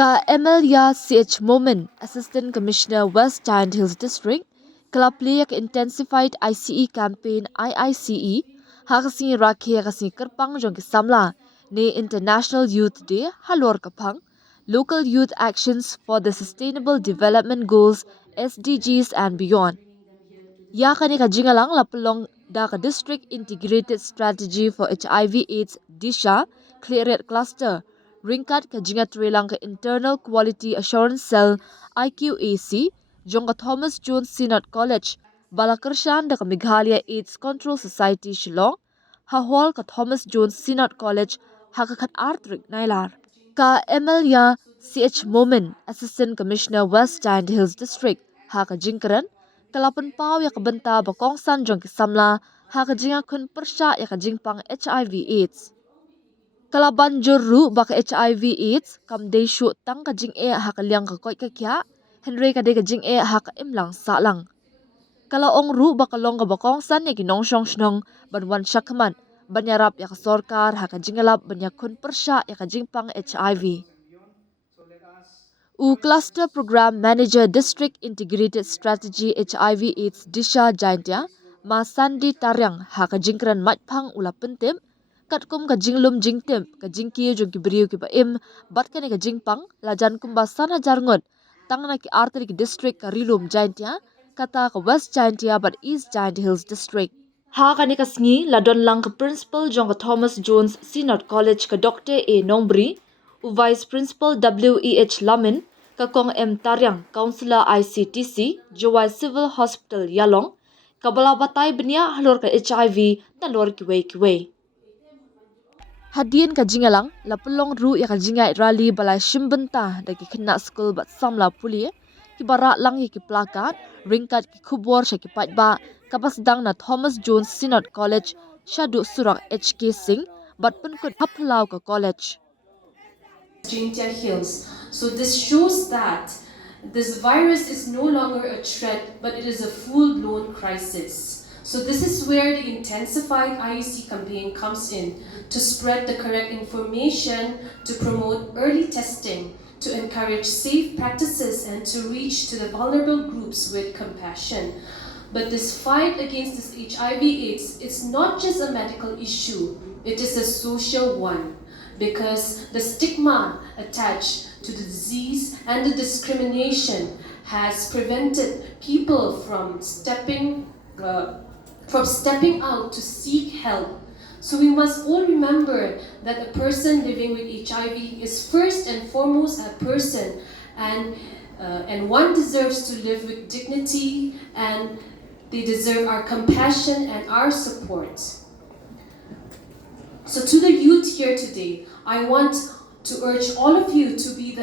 Ka Emilia CH Moment, Assistant Commissioner West Giant Hills District, Kalapli ka intensified ICE campaign IICE, hakasi rakhe kasi kerpang jong ki samla ne International Youth Day halor kapang, Local Youth Actions for the Sustainable Development Goals SDGs and beyond. Ya kani ka jingalang lapulong da ka District Integrated Strategy for HIV/AIDS DISHA Cleared Cluster ringkat ka jingat relang ka Internal Quality Assurance Cell IQAC jong ka Thomas Jones Synod College Balakershan da ka Meghalaya AIDS Control Society Shillong hahol ka Thomas Jones Synod College hakakat artrik nailar ka Emilia CH Moment Assistant Commissioner West Giant Hills District haka jingkaran kalapan pau ya kabenta bakong san jong kisamla haka jinga kun persya ya kajingpang HIV/AIDS. Kalaban juru baka HIV/AIDS kam day shoot tang kajing haka liang kakoi kakya Henry kade kajing haka imlang salang. Kalaong ru baka long bakong san ya kinong syong shnong banwan syakaman banyarap ya kasorkar haka jingalap banya kun persya ya kajingpang HIV. Cluster Program Manager District Integrated Strategy HIV/AIDS DISHA Jaintia, Ma Sandi Taryang haka jingkran matpang ula pentim, katkum ka jinglum jingtim, ka jingki jong kibriu ki baim, bat ka ni ka jingpang, lajan kumba sana jarngot, tang na ki arteri ki district ka Rilum Jaintia, kata ka West Jaintia bat East Giant Hills District. Haka ni kasngi ladon lang ka Principal jong ka Thomas Jones Synod College ka Dr. A. Nombri, Vice Principal W.E.H. Lamin, kakong M. Taryang, Councilor ICTC, Jawai Civil Hospital Yalong, kabala batay benya halor ka HIV talor kiway. Hadien ka jingalang, lapulong ru ya ka jingay rally balay shimbenta dagi kena school bat samla puli, kibara lang ki plakat, ringkat ki kubor siya ki patba, kapasdang na Thomas Jones Synod College, Shadu Surak HK Singh, bat pun kut haplaw ka college. Jaintia Hills. So this shows that this virus is no longer a threat, but it is a full-blown crisis. So this is where the intensified IEC campaign comes in, to spread the correct information, to promote early testing, to encourage safe practices, and to reach to the vulnerable groups with compassion. But this fight against this HIV/AIDS is not just a medical issue, it is a social one. Because the stigma attached to the disease and the discrimination has prevented people from stepping out to seek help. So we must all remember that a person living with HIV is first and foremost a person, and one deserves to live with dignity, and they deserve our compassion and our support. So to the youth here today, I want to urge all of you to be the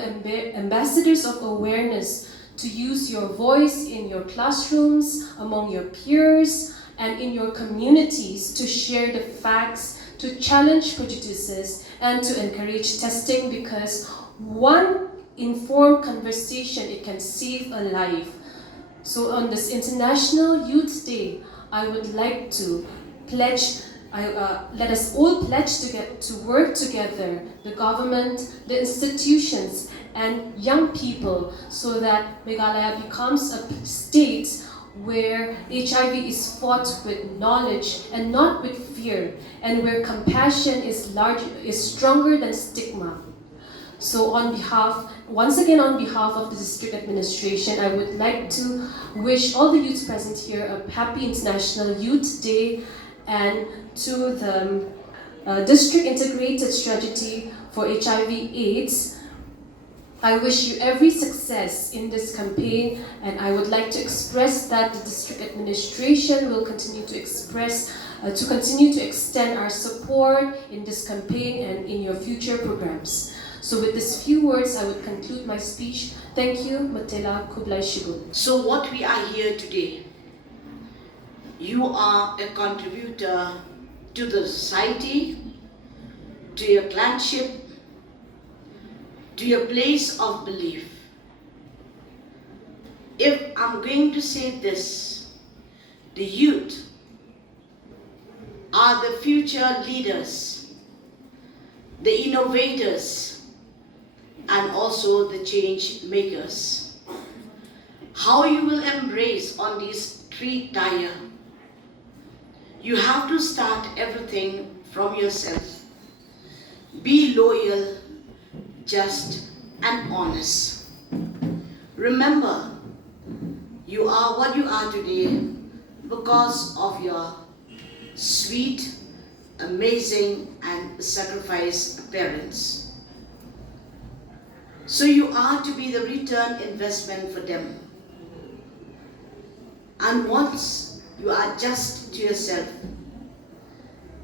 ambassadors of awareness, to use your voice in your classrooms, among your peers, and in your communities to share the facts, to challenge prejudices, and to encourage testing, because one informed conversation, it can save a life. So on this International Youth Day, I would like to pledge let us all pledge to work together, the government, the institutions, and young people, so that Meghalaya becomes a state where HIV is fought with knowledge and not with fear, and where compassion is stronger than stigma. So once again on behalf of the district administration, I would like to wish all the youths present here a happy International Youth Day, and to the District Integrated Strategy for HIV/AIDS, I wish you every success in this campaign, and I would like to express that the district administration will continue to extend our support in this campaign and in your future programs. So with these few words, I would conclude my speech. Thank you, Matela Kublai Shigun. So what we are here today, you are a contributor to the society, to your clanship, to your place of belief. If I'm going to say this, the youth are the future leaders, the innovators, and also the change makers. How you will embrace on these 3 tier. You have to start everything from yourself. Be loyal, just and honest. Remember, you are what you are today because of your sweet, amazing and sacrificed parents. So you are to be the return investment for them. And once you are just to yourself,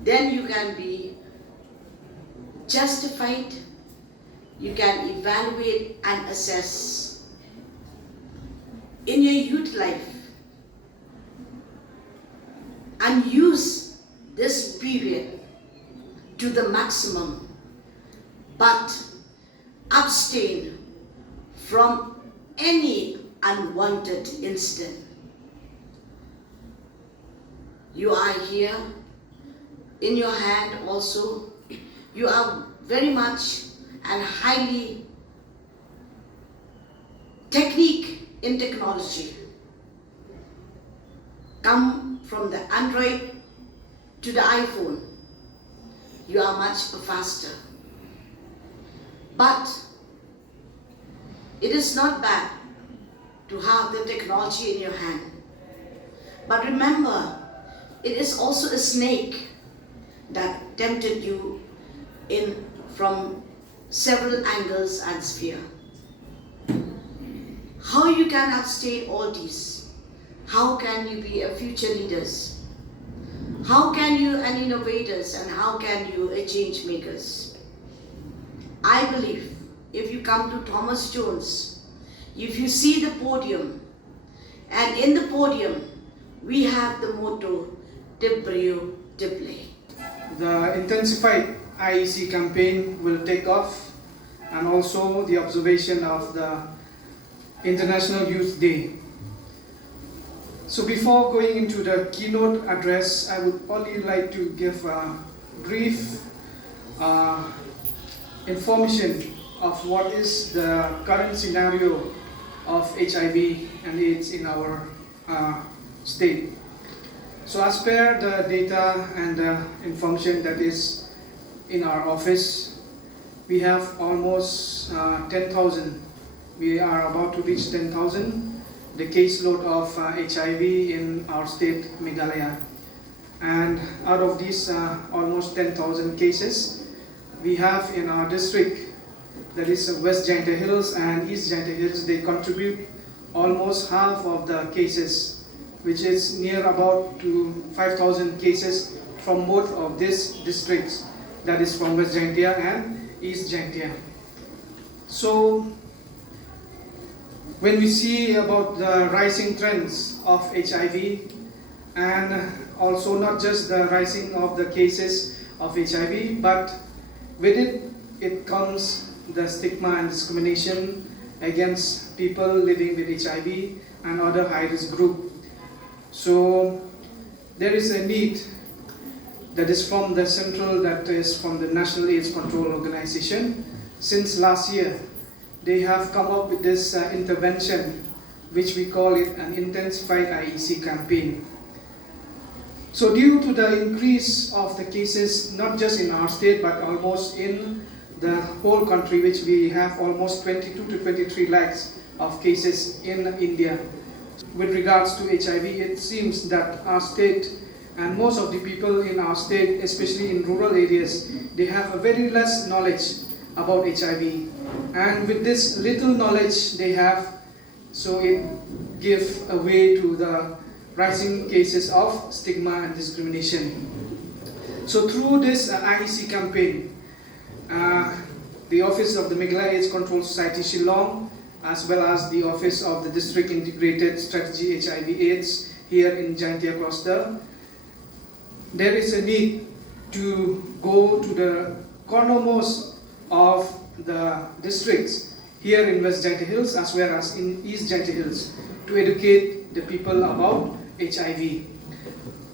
then you can be justified, you can evaluate and assess in your youth life and use this period to the maximum, but abstain from any unwanted incident. You are here, in your hand also, you are very much and highly technique in technology. Come from the Android to the iPhone, you are much faster. But it is not bad to have the technology in your hand. But remember, it is also a snake that tempted you in from several angles and sphere. How you can abstain all these? How can you be a future leaders? How can you an innovators and how can you a change makers? I believe if you come to Thomas Jones, if you see the podium, and in the podium we have the motto, Tibrio Tible. The intensified IEC campaign will take off, and also the observation of the International Youth Day. So before going into the keynote address, I would only like to give a brief information of what is the current scenario of HIV and AIDS in our state. So as per the data and the information that is in our office, we have almost 10,000. We are about to reach 10,000, the caseload of HIV in our state, Meghalaya. And out of these almost 10,000 cases, we have in our district, that is West Jaintia Hills and East Jaintia Hills, they contribute almost half of the cases, which is near about to 5,000 cases from both of these districts, that is from West Jaintia and East Jaintia. So when we see about the rising trends of HIV, and also not just the rising of the cases of HIV, but with it comes the stigma and discrimination against people living with HIV and other high-risk group. So there is a need that is from the central, that is from the National AIDS Control Organization. Since last year, they have come up with this intervention, which we call it an intensified IEC campaign. So due to the increase of the cases, not just in our state, but almost in the whole country, which we have almost 22 to 23 lakhs of cases in India. With regards to HIV, it seems that our state and most of the people in our state, especially in rural areas, they have a very less knowledge about HIV. And with this little knowledge they have, so it gives a way to the rising cases of stigma and discrimination. So through this IEC campaign, the Office of the Meghalaya AIDS Control Society Shillong, as well as the Office of the District Integrated Strategy HIV/AIDS here in Jaintia cluster, there is a need to go to the cornermost of the districts here in West Jaintia Hills as well as in East Jaintia Hills to educate the people about HIV.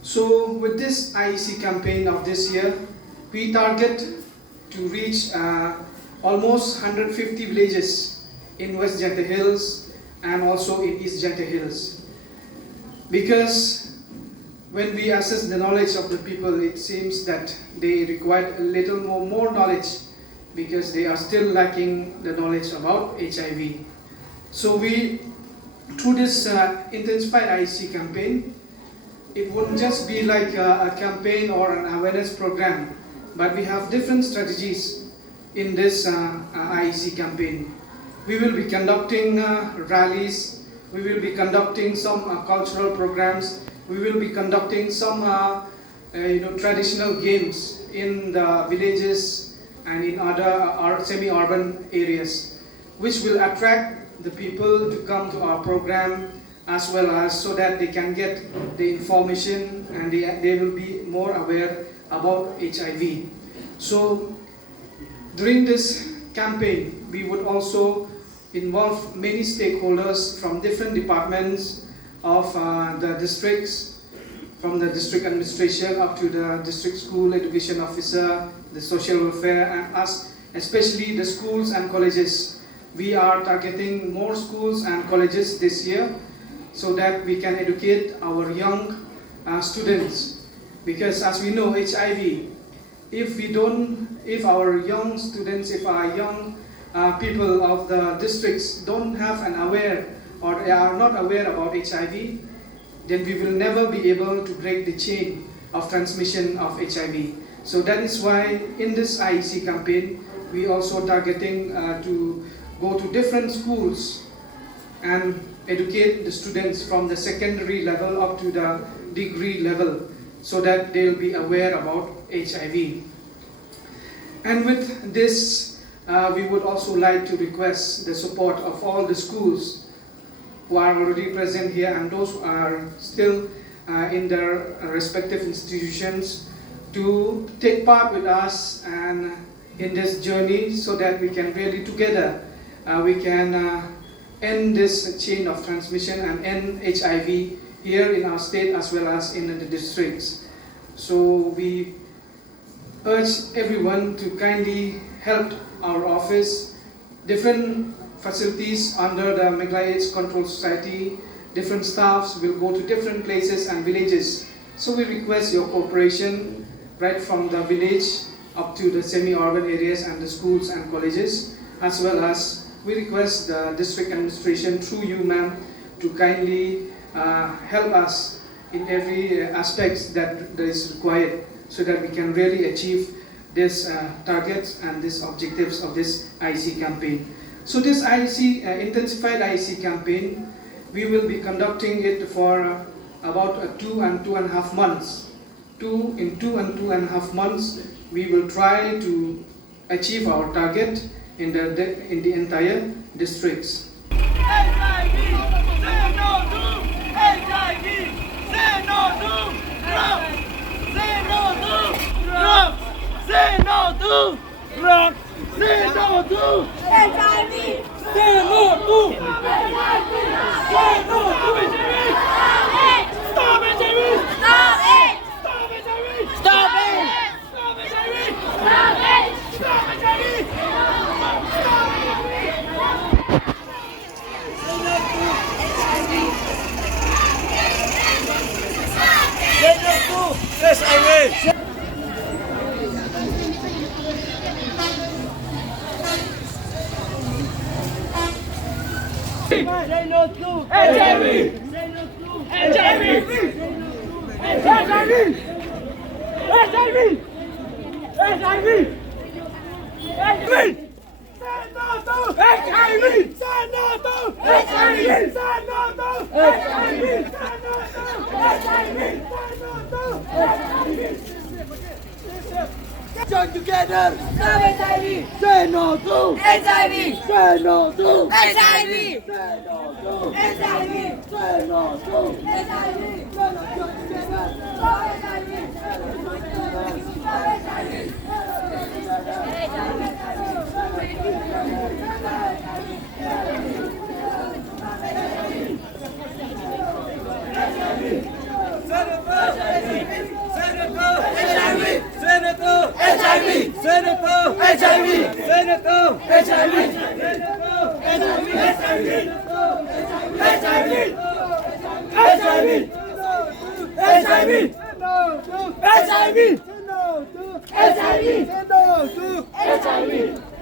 So with this IEC campaign of this year, we target to reach almost 150 villages in West Jaintia Hills and also in East Jaintia Hills. Because when we assess the knowledge of the people, it seems that they require a little more knowledge because they are still lacking the knowledge about HIV. So through this intensified IEC campaign, it wouldn't just be like a campaign or an awareness program, but we have different strategies in this IEC campaign. We will be conducting rallies, we will be conducting some cultural programs, we will be conducting some traditional games in the villages and in other semi-urban areas, which will attract the people to come to our program, as well as so that they can get the information and they will be more aware about HIV. So during this campaign, we would also involve many stakeholders from different departments of the districts, from the district administration up to the district school education officer, the social welfare, and us, especially the schools and colleges. We are targeting more schools and colleges this year so that we can educate our young students. Because as we know, HIV, if our young students, if our young people of the districts don't have an aware or they are not aware about HIV, then we will never be able to break the chain of transmission of HIV. So that is why in this IEC campaign, we also targeting to go to different schools and educate the students from the secondary level up to the degree level so that they'll be aware about HIV. And with this, we would also like to request the support of all the schools who are already present here and those who are still in their respective institutions to take part with us and in this journey so that we can really together we can end this chain of transmission and end HIV here in our state as well as in the districts. So we urge everyone to kindly help our office, different facilities under the Meghalaya AIDS Control Society, different staffs will go to different places and villages. So we request your cooperation right from the village up to the semi-urban areas and the schools and colleges, as well as we request the district administration through you, ma'am, to kindly help us in every aspect that is required so that we can really achieve these targets and these objectives of this IEC campaign. So this IEC, intensified IEC campaign, we will be conducting it for about 2 and 2.5 months. In 2 and 2.5 months, we will try to achieve our target in the entire districts. HIV! Say no to HIV! Say no to drugs! Say no to drugs! Say no to drugs! Say no to HIV! Say no to HIV! Say no to HIV! Stop HIV! Stop it! Stop HIV! Stop it! Stop HIV! Stop it! Stop HIV! Yes, I will. Say no to HIV. Say no to HIV. HIV. HIV. HIV. HIV. Say no to HIV. Say no to HIV. Say no to HIV. Say no to HIV. Join together! Stop HIV! Say no to HIV! Say no to HIV! Say no to HIV! Say no to HIV! Join together! Stop HIV! Stop HIV! Senator! HIV! HIV!